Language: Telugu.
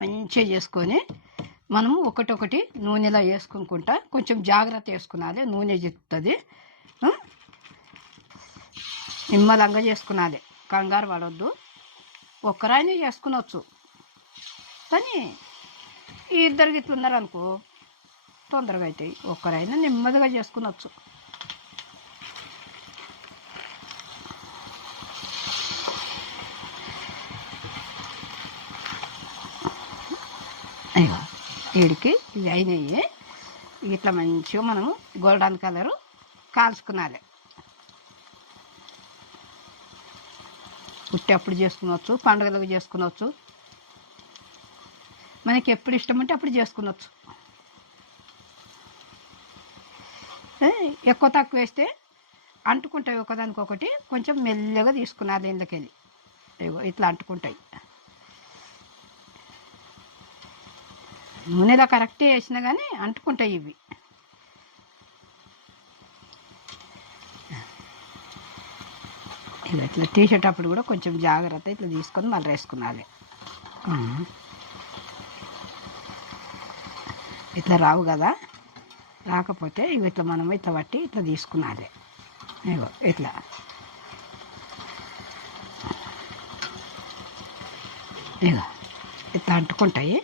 మంచిగా చేసుకొని మనము ఒకటొకటి నూనెలో వేసుకుంటా కొంచెం జాగ్రత్త వేసుకున్నాలి, నూనె చెప్తుంది. నిమ్మలంగా చేసుకున్నాలి, కంగారు పడవద్దు. ఒక్కరైనా చేసుకునవచ్చు, కానీ ఈ ఇద్దరు గిట్లు ఉన్నారనుకో తొందరగా అవుతాయి. ఒక్కరైనా నెమ్మదిగా చేసుకునవచ్చు. అయ్యో వీడికి ఇవి అయినాయి. ఇట్లా మంచిగా మనము గోల్డెన్ కలరు కాల్చుకున్నాలి. పుట్టి చేసుకునవచ్చు, పండుగలకు చేసుకునవచ్చు, మనకి ఎప్పుడు ఇష్టం ఉంటే అప్పుడు చేసుకునవచ్చు. ఎక్కువ తక్కువ వేస్తే అంటుకుంటాయి ఒకదానికొకటి. కొంచెం మెల్లగా తీసుకున్నారు ఇందుకెళ్ళి, ఇట్లా అంటుకుంటాయి. నూనెలో కరెక్టే వేసినా కానీ అంటుకుంటాయి ఇవి. ఇవి ఇట్లా తీసేటప్పుడు కూడా కొంచెం జాగ్రత్త ఇట్లా తీసుకొని మళ్ళీ వేసుకున్నాలి. ఇట్లా రావు కదా, రాకపోతే ఇవి ఇట్లా మనం ఇట్లా పట్టి ఇట్లా తీసుకున్నాలి. ఇగో ఇట్లా ఇట్లా అంటుకుంటాయి.